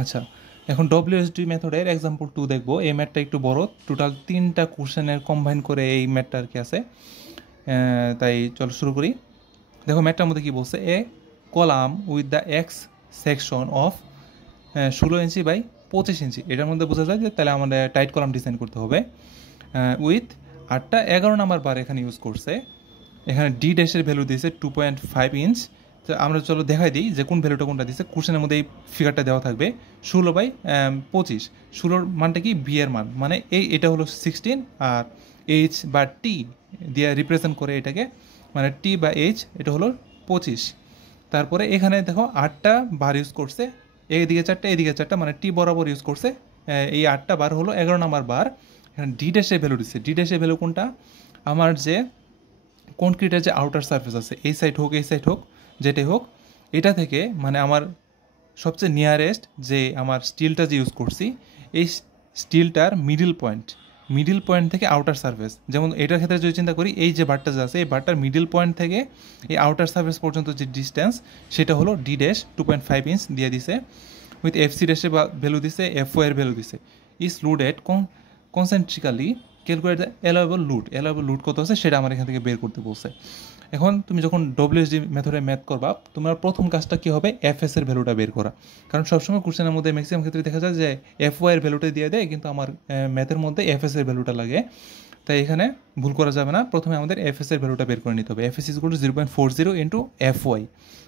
আচ্ছা, এখন ডব্লিউএসডি মেথডের এক্সাম্পল 2 দেখব। এই ম্যাথটা একটু বড়, টোটাল 3টা কোশ্চেনের কম্বাইন করে এই ম্যাথটা আর কি আছে। তাই চলো শুরু করি। দেখো ম্যাথটার মধ্যে কি বলছে, a column with the X section of 16 inch by 25 inch. এটার মধ্যে বোঝা যায় যে তাহলে আমাদের টাইট কলাম ডিজাইন করতে হবে। উইথ 8টা 11 নাম্বার বার এখানে ইউজ করছে। এখানে ডি ড্যাশের ভ্যালু দিয়েছে 2.5 ইঞ্চ। তো আমরা চলো দেখাই দিই যে কোন ভ্যালুটা কোনটা দিয়েছে। কোশ্চেনের মধ্যে এই ফিগারটা দেওয়া থাকবে 16 বাই 25। 16 মানটা কি বি এর মান, মানে এটা হলো 16 আর এইচ বা টি দিয়ে রিপ্রেজেন্ট করে এটাকে, মানে টি বা এইচ এটা হলো 25। তারপরে এখানে দেখো 8টা বার ইউজ করছে, এইদিকে 4টা এদিকে 4টা, মানে টি বরাবর ইউজ করছে। এই 8টা বার হলো 11 নাম্বার বার। এখানে ডি ড্যাশের ভ্যালু দিচ্ছে। ডি ড্যাশের ভ্যালু কোনটা, আমার যে কনক্রিটের যে আউটার সারফেস আছে, এই সাইড হোক এই সাইড হোক যেটাই হোক, এটা থেকে মানে আমার সবচেয়ে নিয়ারেস্ট যে আমার স্টিলটা যে ইউজ করছি, এই স্টিলটার মিডিল পয়েন্ট থেকে আউটার সারফেস, যেমন এটার ক্ষেত্রে যদি চিন্তা করি, এই যে বারটা যে আছে এই বারটার মিডিল পয়েন্ট থেকে এই আউটার সারফেস পর্যন্ত যে ডিস্টেন্স সেটা হলো ডি ড্যাশ 2.5 ইঞ্চ দিয়ে দিছে। উইথ এফসি ড্যাশের ভ্যালু দিছে, এফও এর ভ্যালু দিছে। Is loaded concentrically calculate the allowable load কত আছে সেটা আমার এখান থেকে বের করতে বলছে। এখন তুমি যখন ডব্লিউএসডি মেথডে ম্যাথ করবা, তোমার প্রথম কাজটা কী হবে, এফএস এর ভ্যালুটা বের করা। কারণ সবসময় কোশ্চেনের মধ্যে ম্যাক্সিমাম ক্ষেত্রে দেখা যায় যে এফ ওয়াই এর ভ্যালুটা দিয়ে দেয়, কিন্তু আমার ম্যাথের মধ্যে এফএস এর ভ্যালুটা লাগে। তাই এখানে ভুল করা যাবে না, প্রথমে আমাদের এফএস এর ভ্যালুটা বের করে নিতে হবে। FS is equal to 0.40 into F Y.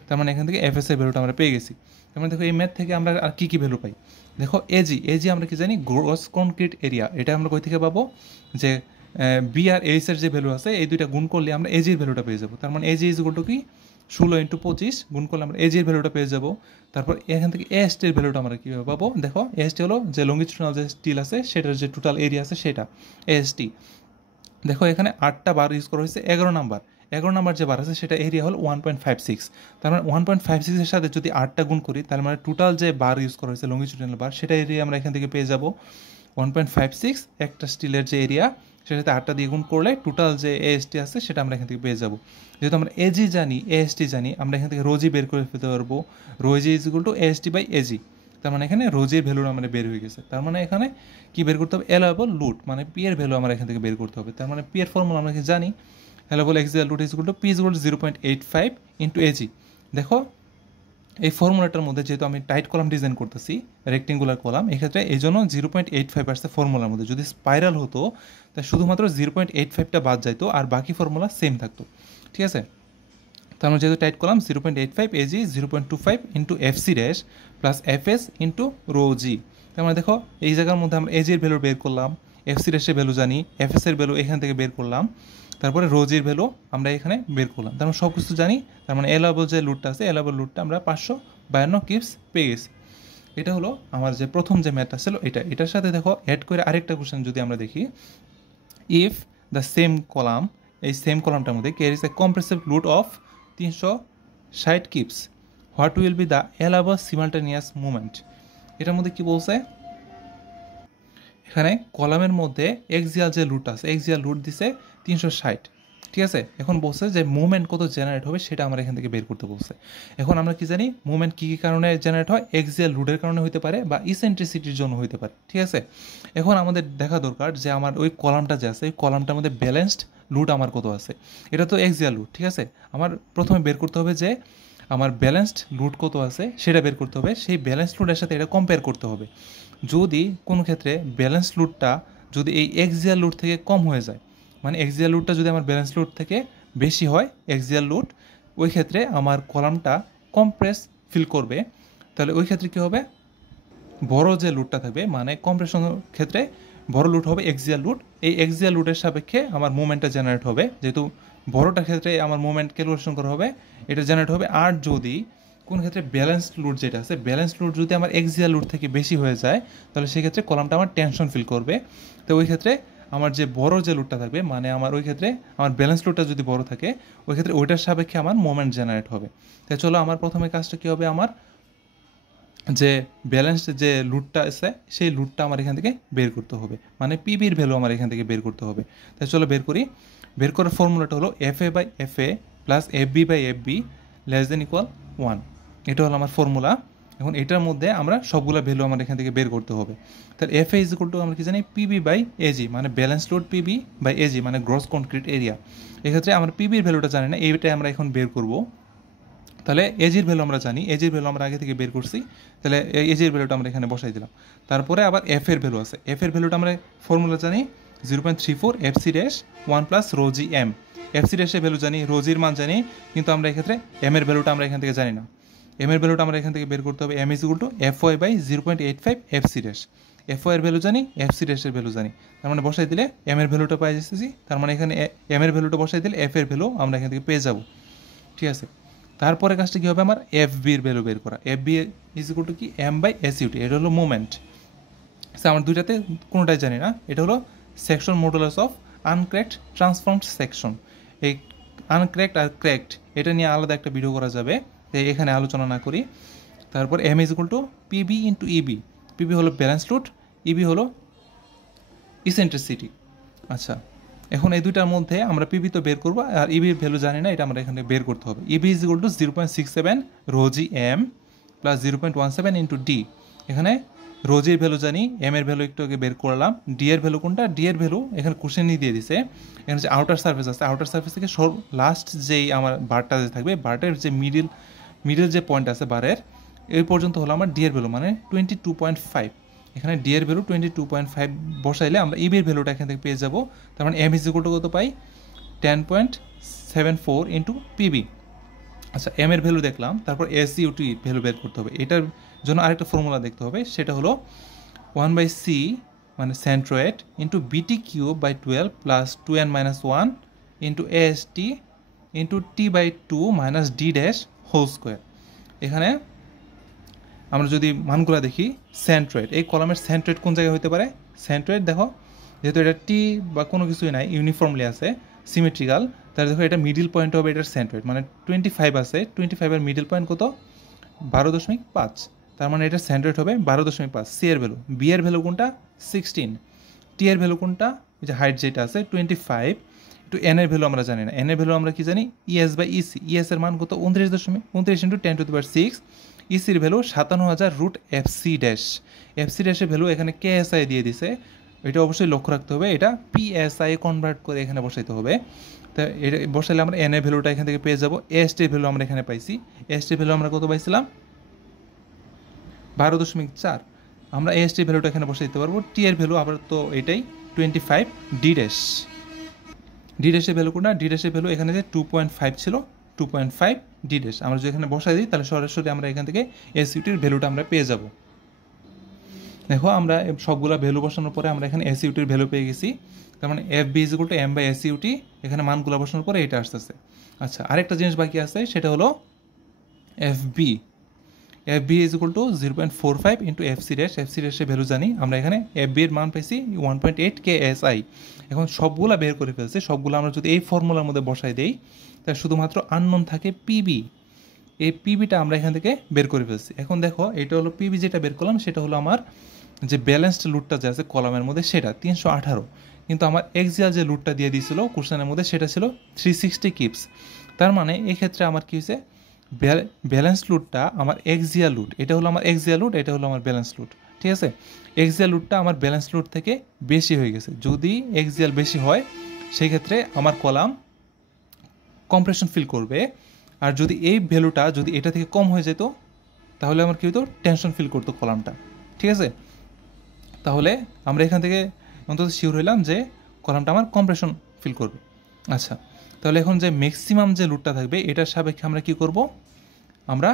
তার মানে এখান থেকে এফএস এর ভ্যালুটা আমরা পেয়ে গেছি। তার মানে দেখো এই ম্যাথ থেকে আমরা আর কী কী ভ্যালু পাই। দেখো এজি আমরা কি জানি, গ্রস কনক্রিট এরিয়া। এটা আমরা কই থেকে পাবো, যে বি আর এইচ এর যে ভ্যালু আছে এই দুইটা গুণ করলে আমরা এজির ভ্যালুটা পেয়ে যাবো। তার মানে এজি ইজ ইকুয়াল টু কি 16 ইন্টু 25 গুণ করলে আমরা এজির ভ্যালুটা পেয়ে যাবো। তারপর এখান থেকে এএসটির ভ্যালুটা আমরা কীভাবে পাবো, দেখো এএসটি হলো যে লঙ্গিটিউডাল যে স্টিল আছে সেটার যে টোটাল এরিয়া আছে সেটা এএসটি। দেখো এখানে 8টা বার ইউজ করা হয়েছে, 11 নাম্বার যে বার আছে সেটা এরিয়া হলো 1.56। তার মানে 1.56 এর সাথে যদি 8টা গুণ করি, তার মানে টোটাল যে বার ইউজ করা হয়েছে লঙ্গিটিউডাল বার, সেটা এরিয়া আমরা এখান থেকে পেয়ে যাবো 1.56। একটা স্টিলের যে এরিয়া সেটাতে 8টা দিয়ে গুণ করলে টোটাল যে এএসটি আছে সেটা আমরা এখান থেকে পেয়ে যাবো। যেহেতু আমরা এজি জানি এএসটি জানি, আমরা এখান থেকে রোজি বের করে ফেলতে পারবো। Rho g is equal to AST by AG. তার মানে এখানে রোজির ভ্যালু আমাদের বের হয়ে গেছে। তার মানে এখানে কি বের করতে হবে, অ্যালাউয়েবল লোড, মানে পি এর ভ্যালু আমরা এখান থেকে বের করতে হবে। তার মানে পি এর ফর্মুলা আমরা জানি, allowable axial load is equal to P is equal to 0.85 into AG. দেখো এই ফর্মুলাটার মধ্যে যেহেতু আমি টাইট কলাম ডিজাইন করতেছি, রেক্টেঙ্গুলার কলাম, এক্ষেত্রে এই জন্য 0.85 আসছে ফর্মুলার মধ্যে। যদি স্পাইরাল হতো তাই শুধুমাত্র 0.85টা বাদ যাইতো আর বাকি ফর্মুলা সেম থাকতো, ঠিক আছে। তার মানে যেহেতু tied column 0.85 AG 0.25 into FC dash plus FS into rho G. তার মানে দেখো এই জায়গার মধ্যে আমরা এজির ভ্যালু বের করলাম, এফসি ড্যাশের ভ্যালু জানি, এফএস এর ভ্যালু এখান থেকে বের করলাম, তারপরে রোজির ভ্যালু আমরা এখানে বের করলাম। তার মানে সব কিছু জানি। তার মানে অ্যালাউয়েবল যে লুটটা আছে, অ্যালাউয়েবল লুটটা আমরা 552 কিপস পেয়ে গেছি। এটা হলো আমার যে প্রথম যে ম্যাথটা ছিল এটা। এটার সাথে দেখো অ্যাড করে আরেকটা কোশ্চেন যদি আমরা দেখি, ইফ দ্য সেম কলাম, এই সেম কলামটার মধ্যে carries a compressive load of 360 kips, what will be the allowable simultaneous movement. এটার মধ্যে কি বলছে, এখানে কলামের মধ্যে এক্সিয়াল যে লুট আছে, এক্সিয়াল লুট দিছে 360, ঠিক আছে। এখন বলছে যে মুভমেন্ট কত জেনারেট হবে সেটা আমরা এখান থেকে বের করতে বলছে। এখন আমরা কি জানি মুভমেন্ট কী কী কারণে জেনারেট হয়, এক্সিয়াল লুটের কারণে হতে পারে বা ইসেন্ট্রিসিটির জন্য হতে পারে, ঠিক আছে। এখন আমাদের দেখা দরকার যে আমার ওই কলামটা যে আছে, ওই কলামটার মধ্যে ব্যালেন্সড লুট আমার কত আছে। এটা তো এক্সিয়াল লুট, ঠিক আছে। আমার প্রথমে বের করতে হবে যে আমার ব্যালেন্সড লুট কত আছে সেটা বের করতে হবে। সেই ব্যালেন্সড লুটের সাথে এটা কম্পেয়ার করতে হবে। যদি কোনো ক্ষেত্রে ব্যালেন্স লুটটা যদি এই এক্সিয়াল লুট থেকে কম হয়ে যায়, মানে এক্সিয়াল লুটটা যদি আমার ব্যালেন্স লুট থেকে বেশি হয় এক্সিয়াল লুট, ওই ক্ষেত্রে আমার কলামটা কম্প্রেস ফিল করবে। তাহলে ওই ক্ষেত্রে কী হবে, বড় যে লুটটা থাকবে, মানে কম্প্রেশনের ক্ষেত্রে বড় লুট হবে এক্সিয়াল লুট। এই এক্সিয়াল লুটের সাপেক্ষে আমার মুভমেন্টটা জেনারেট হবে। যেহেতু বড়টার ক্ষেত্রে আমার মুভমেন্ট ক্যালকুলেশন করা হবে, এটা জেনারেট হবে। আর যদি কোন ক্ষেত্রে ব্যালেন্সড লুট যেটা আছে, ব্যালেন্সড লুট যদি আমার এক্সিয়াল লুট থেকে বেশি হয়ে যায়, তাহলে সেক্ষেত্রে কলামটা আমার টেনশন ফিল করবে। তো ওই ক্ষেত্রে আমার যে বড় যে লুটটা থাকবে, মানে আমার ওই ক্ষেত্রে আমার ব্যালেন্স লুটটা যদি বড় থাকে, ওই ক্ষেত্রে ওইটার সাপেক্ষে আমার মুভমেন্ট জেনারেট হবে। তাই চলো আমার প্রথমে কাজটা কী হবে, আমার যে ব্যালেন্সড যে লুটটা আছে সেই লুটটা আমার এখান থেকে বের করতে হবে, মানে পিবির ভ্যালু আমার এখান থেকে বের করতে হবে। তাই চলো বের করি। বের করার ফর্মুলাটা হলো F A by F A plus F B by F B less than equal 1। এটা হলো আমার ফর্মুলা। এখন এটার মধ্যে আমরা সবগুলো ভ্যালু আমার এখান থেকে বের করতে হবে। তাহলে F A is equal to আমরা কি জানি পিবি বাই এজি, মানে balance load PB by AG মানে গ্রস কনক্রিট এরিয়া। এক্ষেত্রে আমরা পিবির ভ্যালুটা জানি না, এইটাই আমরা এখন বের করব। তাহলে এজির ভ্যালু আমরা জানি, এজির ভ্যালু আমরা আগে থেকে বের করছি, তাহলে এজির ভ্যালুটা আমরা এখানে বসাই দিলাম। তারপরে আবার এফ এর ভ্যালু আছে, এফ এর ভ্যালুটা আমরা ফর্মুলা জানি 0.34 এফসি ড্যাশ 1 প্লাস রোজি এম। এফসি ড্যাশের ভ্যালু জানি, রোজির মান জানি, কিন্তু আমরা এক্ষেত্রে এম এর ভ্যালুটা আমরা এখান থেকে জানি না। এম এর ভ্যালুটা আমরা এখান থেকে বের করতে হবে, M is equal to F Y by 0.85 FC dash. F Y এর ভ্যালু জানি, এফসি ড্যাশের ভ্যালু জানি, তার মানে বসাই দিলে এম এর ভ্যালুটা পাই যাচ্ছি, তার মানে এখানে এম এর ভ্যালুটা বসাই দিলে এফ এর ভ্যালু আমরা এখান থেকে পেয়ে যাব। ঠিক আছে, তারপরে কাজটা কী হবে, আমার এফ বির ভ্যালু বের করা। F B is equal to কি এম বাই এস ইউটি, এটা হলো মোমেন্ট। আমার দুইটাতে কোনোটাই জানি না। এটা হলো section modulus of uncracked transformed section. এই আনক্র্যাকড আর ক্র্যাকড এটা নিয়ে আলাদা একটা ভিডিও করা যাবে, এখানে আলোচনা না করি। তারপর M is equal to PB into EB. PB হলো ব্যালেন্স লোড, ইবি হলো ইসেন্ট্রিসিটি। আচ্ছা, এখন এই দুইটার মধ্যে আমরা পিবি তো বের করবো, আর ইবির ভ্যালু জানি না, এটা আমরা এখানে বের করতে হবে। EB is equal to 0.67 rho g M plus 0.17 into D. এখানে রোজির ভ্যালু জানি, এম এর ভ্যালু একটু আগে বের করলাম, ডি এর ভ্যালু কোনটা, ডি এর ভ্যালু এখানে কোশ্চেনই দিয়ে দিছে। এখানে যে আউটার সার্ফেস আছে, আউটার সার্ফেস থেকে লাস্ট যেই আমার বারটা যে থাকবে, বারের যে মিডিল যে পয়েন্ট আছে বারের, এই পর্যন্ত হলো আমার ডি এর ভ্যালু, মানে 22.5। এখানে ডি এর ভ্যালু 22.5 বসাইলে আমরা ইবির ভ্যালুটা এখান থেকে পেয়ে যাবো। তার মানে এম ইজ ইকুয়াল টু কত পাই, 10.74 ইন্টু পিবি। আচ্ছা, এম এর ভ্যালু দেখলাম, তারপর এস ইউটি ভ্যালু বের করতে হবে। এটার জন্য আরেকটা ফর্মুলা দেখতে হবে, সেটা হলো 1/c মানে centroid into BT cube by 12 plus 2n minus 1 into AST into T by 2 minus D dash whole square. এখানে আমরা যদি মানগুলো দেখি, সেন্ট্রয়েড, এই কলামের সেন্ট্রয়েড কোন জায়গায় হতে পারে, সেন্ট্রয়েড দেখো যেহেতু এটা টি বা কোনো কিছুই নাই, ইউনিফর্মলি আছে, সিমেট্রিক্যাল, তাহলে দেখো এটা মিডিল পয়েন্ট হবে এটার সেন্ট্রয়েড, মানে 25 আছে, 25-এর মিডিল পয়েন্ট কত, 12.5, তার মানে এটার সেন্ট্রয়েড হবে 12.5। সি এর ভ্যালু, বি এর ভ্যালু কোনটা 16, টি এর ভ্যালু কোনটা, যে হাইট যেটা আছে 25, একটু এন এর ভ্যালু আমরা জানি না, এন এর ভ্যালু আমরা কি জানি, ইএস বাই ইসি, ইএস এর মান কত 29 ইন্টু 10⁶, ইসির value 57,000 root FC dash. FC ড্যাশের ভ্যালু এখানে কেএসআই দিয়ে দিছে, এটা অবশ্যই লক্ষ্য রাখতে হবে, এটা পিএসআই কনভার্ট করে এখানে বসাইতে হবে। তা এটা বসাইলে আমরা এন এর ভ্যালুটা এখান থেকে পেয়ে যাবো। এসটির ভ্যালু আমরা এখানে পাইছি, এসটির ভ্যালু আমরা কত পাইছিলাম 12.4, আমরা এসটির ভ্যালুটা এখানে বসাইতে পারবো। টি এর ভ্যালু আবার তো এটাই 25, ডি ড্যাশ, ডি ড্যাশের ভ্যালু কোনটা, ডি ড্যাশের ভ্যালু এখানে যে 2.5 ছিল, 2.5 ডি ড্যাশ। আমরা যদি এখানে বসাই দিই তাহলে সরাসরি আমরা এখান থেকে এসইউটির ভ্যালুটা আমরা পেয়ে যাব। দেখো আমরা সবগুলা ভ্যালু বসানোর পরে আমরা এখানে এসইউটির ভ্যালু পেয়ে গেছি, তার মানে F B is equal to M by SUT, এখানে মানগুলো বসানোর পরে এটা আসতেছে। আচ্ছা, আরেকটা জিনিস বাকি আছে, সেটা হলো F B. F B is equal to 0.45 into FC dash, FC ড্যাশের ভ্যালু জানি, আমরা এখানে এফ বি এর মান পাইছি 1.8 KSI। এখন সবগুলা বের করে ফেলছে, সবগুলো আমরা যদি এই ফর্মুলার মধ্যে বসাই দেই, তাহলে শুধুমাত্র আননোন থাকে পিবি। এই পিবিটা আমরা এখান থেকে বের করে ফেলছি। এখন দেখো এটা হলো পিবি, যেটা বের করলাম সেটা হলো আমার যে ব্যালেন্সড লুটটা যে আছে কলামের মধ্যে সেটা 318, কিন্তু আমার এক্সিয়াল যে লুটটা দিয়ে দিয়েছিল কোশ্চেনের মধ্যে সেটা ছিল 360 কিপস। তার মানে এক্ষেত্রে আমার কী হয়েছে, ব্যালেন্স লুটটা আমার এক্সিয়াল লুট, এটা হলো আমার এক্সিয়াল লুট, এটা হলো আমার ব্যালেন্স লুট। ঠিক আছে, এক্সিয়াল লুটটা আমার ব্যালেন্স লুট থেকে বেশি হয়ে গেছে। যদি এক্সিয়াল বেশি হয় সেই ক্ষেত্রে আমার কলাম কম্প্রেশন ফিল করবে, আর যদি এই ভ্যালুটা যদি এটা থেকে কম হয়ে যেত তাহলে আমার কী হতো, টেনশন ফিল করতো কলামটা। ঠিক আছে, তাহলে আমরা এখান থেকে অন্তত শিওর হইলাম যে কলামটা আমার কম্প্রেশন ফিল করবে। আচ্ছা, তাহলে এখন যে ম্যাক্সিমাম যে লুটটা থাকবে এটার সাপেক্ষে আমরা কি করব, আমরা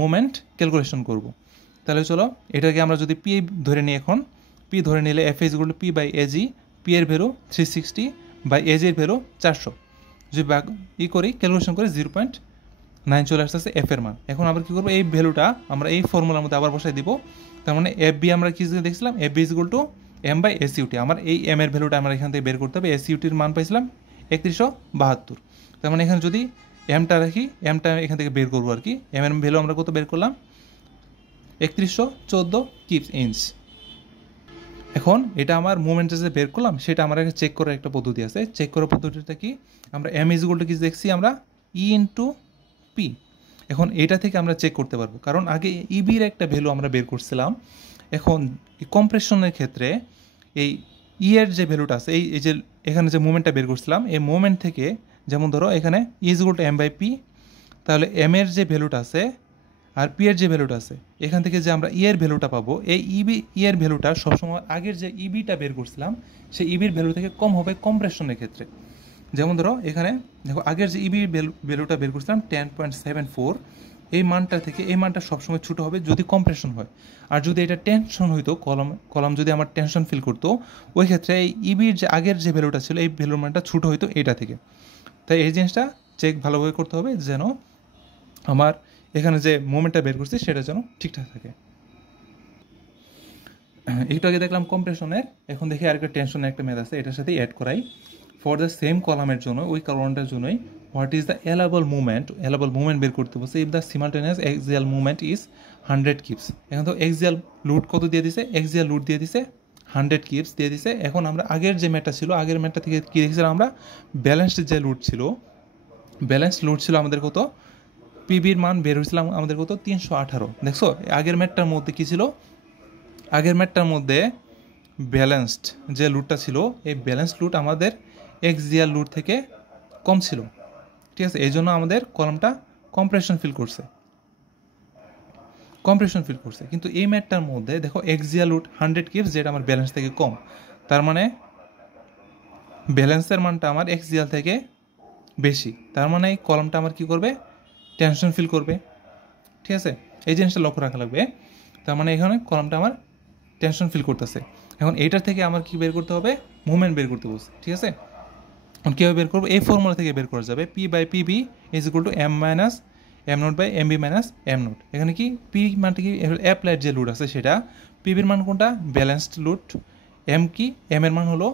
মোমেন্ট ক্যালকুলেশন করব। তাহলে চলো এটাকে আমরা যদি পি ধরে নিই, এখন পি ধরে নিলে F is equal to P by AG, P এর ভ্যালু 360 বাই এজির ভ্যালু 400, যদি করি ক্যালকুলেশন করে 0.9 চলে আসতেছে এফ এর মান। এখন আবার কী করবো, এই ভ্যালুটা আমরা এই ফর্মুলার মধ্যে আবার বসাই দিব। তার মানে এফ বি আমরা কি দেখছিলাম, F B is equal to M by SUT, আমার এই এম এর ভ্যালুটা আমরা এখান থেকে বের করতে হবে। এসইউটির মান পাইছিলাম 3172, তার মানে এখানে যদি এমটা রাখি, এমটা এখান থেকে বের করবো আর কি, এম এর ভ্যালু আমরা কত বের করলাম 3114 কিপস ইঞ্চ। এখন এটা আমার মুভমেন্টে যে বের করলাম সেটা আমার চেক করার একটা পদ্ধতি আছে। চেক করার পদ্ধতিটা কি, আমরা এম ইজ ইকুয়াল টু কি দেখছি, আমরা ই ইন্টু পি। এখন এটা থেকে আমরা চেক করতে পারবো, কারণ আগে ইবির একটা ভ্যালু আমরা বের করছিলাম। এখন কম্প্রেশনের ক্ষেত্রে এই এর যে ভ্যালুটা আছে, এই যে এখানে যে মোমেন্টটা বের করছিলাম, এই মোমেন্ট থেকে যেমন ধরো এখানে is equal to M by P, তাহলে এম এর যে ভ্যালুটা আছে আর পি এর যে ভ্যালুটা আছে, এখান থেকে যে আমরা এর ভ্যালুটা পাবো, এই এর ভ্যালুটা সবসময় আগের যে ইবিটা বের করছিলাম সেই ইবির ভ্যালু থেকে কম হবে কম্প্রেশনের ক্ষেত্রে। যেমন ধরো এখানে দেখো আগের যে ইবির ভ্যালুটা বের করছিলাম 10.74, এই মানটা থেকে এই মানটা সবসময় ছোটো হবে যদি কম্প্রেশন হয়। আর যদি এটা টেনশন হইতো, কলম যদি আমার টেনশন ফিল করতো, ওই ক্ষেত্রে এই ইবির যে আগের যে ভ্যালুটা ছিল এই ভ্যালুর মানটা ছোটো হইতো এটা থেকে। তাই এই জিনিসটা চেক ভালোভাবে করতে হবে যেন আমার এখানে যে মোমেন্টটা বের করছি সেটা যেন ঠিকঠাক থাকে। একটু আগে দেখলাম কম্প্রেশনের, এখন দেখি আরেকটা টেনশনের একটা ম্যাথ আছে, এটার সাথে অ্যাড করাই। ফর দ্য সেম কলামের জন্য, ওই কলামটার জন্যই what is the allowable movement বের করতে বলছে if the simultaneous axial movement is 100 kips. এখন তো এক্সিয়াল লোড কত দিয়ে দিছে, এক্সিয়াল লোড দিয়ে দিছে 100 কিপস দিয়ে দিছে। এখন আমরা আগের যে ম্যাটটা ছিল, আগের ম্যাটটা থেকে কী দেখেছিলাম আমরা, ব্যালেন্সড যে লোড ছিল, ব্যালেন্সড লোড ছিল আমাদের কত, পিবির মান বের হয়েছিলাম আমাদের কত 318। দেখছো আগের ম্যাটটার মধ্যে কী ছিল, আগের ম্যাটটার মধ্যে ব্যালেন্সড যে লুটটা ছিল, এই ব্যালেন্স লুট আমাদের এক্সিয়াল লুট থেকে কম ছিল, ঠিক আছে। এই জন্য আমাদের কলমটা কম্প্রেশন ফিল করছে। কিন্তু এই ম্যাটটার মধ্যে দেখো এক্সিয়াল লুট 100 কিপস, যেটা আমার ব্যালেন্স থেকে কম, তার মানে ব্যালেন্সের মানটা আমার এক্সিয়াল থেকে বেশি, তার মানে এই কলমটা আমার কী করবে, টেনশন ফিল করবে, ঠিক আছে। এই জিনিসটা লক্ষ্য রাখা লাগবে। তার মানে এখানে কলমটা আমার টেনশন ফিল করতেছে। এখন এইটার থেকে আমার কি বের করতে হবে, মুভমেন্ট বের করতে বলছে, ঠিক আছে। এখন কীভাবে বের করবো, এই ফর্মুলা থেকে বের করা যাবে, P by PB is equal to M minus M not by M B minus M not. এখানে কি পি মানটা কি, অ্যাপ্লাইড যে লোড আছে সেটা, পিবির মান কোনটা, ব্যালেন্সড লোড, এম কি, এম এর মান হলো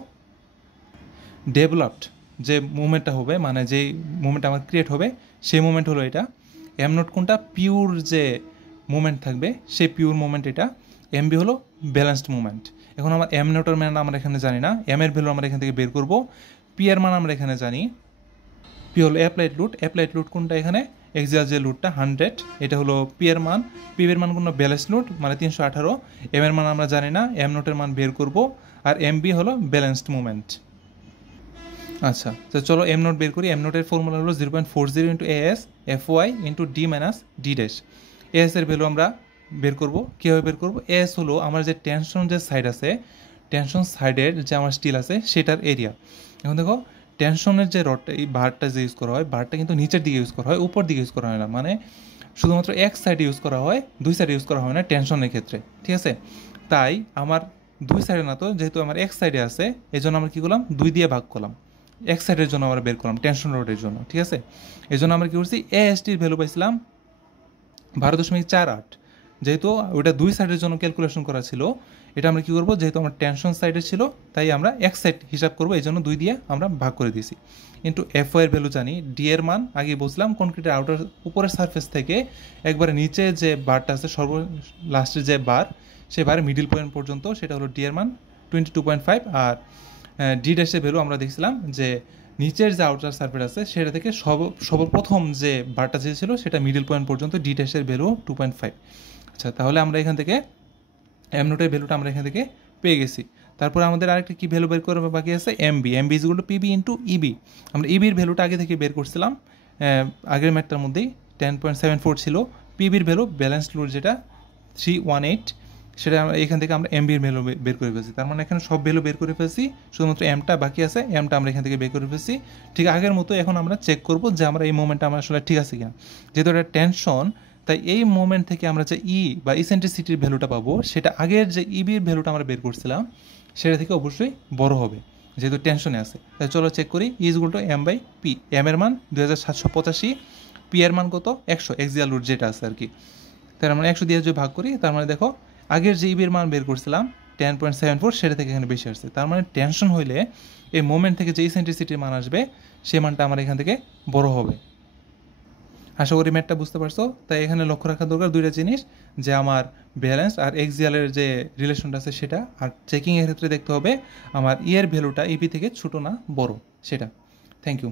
ডেভেলপড যে মুভমেন্টটা হবে, মানে যেই মুভমেন্ট আমার ক্রিয়েট হবে সেই মুভমেন্ট হলো এটা। এম নট কোনটা, পিওর যে মুভমেন্ট থাকবে সেই পিওর মুভমেন্ট এটা। এম বি হলো ব্যালেন্সড মুভমেন্ট। এখন আমার এম নটের মান আমরা এখানে জানি না, এম এর ভ্যালু আমরা এখান থেকে বের করবো। পি এর মান আমরা এখানে জানি, পি হলো অ্যাপ্লাইড লুড কোনটা, এখানে এক্সিয়াল যে লুডটা 100, এটা হলো পি এর মান। পি এর মান কোনো ব্যালেন্স লুড মানে 318। এম এর মান আমরা জানি না, এম নটের মান বের করব। আর এম বি হলো ব্যালেন্সড মুভমেন্ট। আচ্ছা, তো চলো এম নোট বের করি। এম নোটের ফর্মুলা হলো 0.40 into S F Y into D minus D dash. S এর ভ্যালু আমরা বের করবো, কীভাবে বের করবো, এস হলো আমার যে টেনশন যে সাইড আছে, টেনশন সাইডের যে আমার স্টিল আছে সেটার এরিয়া। এখন দেখো টেনশনের যে রডটা, এই বারটা যে ইউজ করা হয়, বারটা কিন্তু নিচের দিকে ইউজ করা হয়, উপর দিকে ইউজ করা হয় না, মানে শুধুমাত্র এক সাইডে ইউজ করা হয়, দুই সাইডে ইউজ করা হয় না টেনশনের ক্ষেত্রে, ঠিক আছে। তাই আমার দুই সাইডে না, তো যেহেতু আমার এক সাইডে আছে এই জন্য আমরা কী করলাম, 2 দিয়ে ভাগ করলাম, এক সাইডের জন্য আমরা বের করলাম টেনশন রোডের জন্য, ঠিক আছে। এই জন্য আমরা কী করছি, এএসটির ভ্যালু পাইছিলাম 12.48। যেহেতু ওইটা দুই সাইডের জন্য ক্যালকুলেশন করা ছিল, এটা আমরা কী করবো, যেহেতু আমার টেনশন সাইডে ছিল তাই আমরা এক সাইড হিসাব করবো, এই জন্য 2 দিয়ে আমরা ভাগ করে দিয়েছি। কিন্তু এফ এর ভ্যালু জানি, ডি এর মান আগে বুঝলাম, কনক্রিটের আউটার উপরের সারফেস থেকে একবারে নিচে যে বারটা আছে, লাস্টের যে বার, সেই বারের মিডিল পয়েন্ট পর্যন্ত, সেটা হলো ডি এর মান 22.5। আর ডি ড্যাশের ভ্যালু আমরা দেখছিলাম যে নিচের যে আউটার সারফেস আছে সেটা থেকে সর্বপ্রথম যে বারটা যে ছিল সেটা মিডিল পয়েন্ট পর্যন্ত, ডি ড্যাশের ভ্যালু 2.5। আচ্ছা, তাহলে আমরা এখান থেকে এম নোটের ভ্যালুটা আমরা এখান থেকে পেয়ে গেছি। তারপরে আমাদের আরেকটা কী ভ্যালু বের করা বাকি আছে, MB is equal to PB into EB. আমরা ইবির ভ্যালুটা আগে থেকে বের করছিলাম, আগের ম্যাটটার মধ্যেই 10.74 ছিল। পিবির ভ্যালু ব্যালেন্স লোড যেটা 318, সেটা আমরা এখান থেকে আমরা এমবির ভ্যালু বের করে ফেলছি। তার মানে এখানে সব ভ্যালু বের করে ফেলছি, শুধুমাত্র এমটা বাকি আছে, এমটা আমরা এখান থেকে বের করে ফেলছি। ঠিক আগের মতো এখন আমরা চেক করবো যে আমরা এই মোমেন্টটা আমরা আসলে ঠিক আছে কিনা। যেহেতু এটা টেনশন, তাই এই মোমেন্ট থেকে আমরা যে ই বা ইসেন্ট্রিসিটির ভ্যালুটা পাবো সেটা আগের যে ইবির ভ্যালুটা আমরা বের করছিলাম সেটা থেকে অবশ্যই বড় হবে, যেহেতু টেনশনে আছে। তাই চলো চেক করি, is equal to M by P. M এর মান 2785, পি এর মান কত 100, এক্সিয়াল রুট যেটা আছে আর কি। তার মানে 100 দিয়ে যদি ভাগ করি, তার মানে দেখো আগের যে ইবির মান বের করছিলাম 10.74, সেটা থেকে এখানে বেশি আসছে। তার মানে টেনশন হইলে এই মোমেন্ট থেকে যে ইসেন্ট্রিসিটির মান আসবে সেই মানটা আমার এখান থেকে বড় হবে। আশা করি ম্যাথটা বুঝতে পারছো। তাই এখানে লক্ষ্য রাখা দরকার দুইটা জিনিস, যে আমার ব্যালেন্স আর এক্সিয়ালের যে রিলেশনটা আছে সেটা, আর চেকিংয়ের ক্ষেত্রে দেখতে হবে আমার এর ভ্যালুটা ইপি থেকে ছোটো না বড় সেটা। Thank you.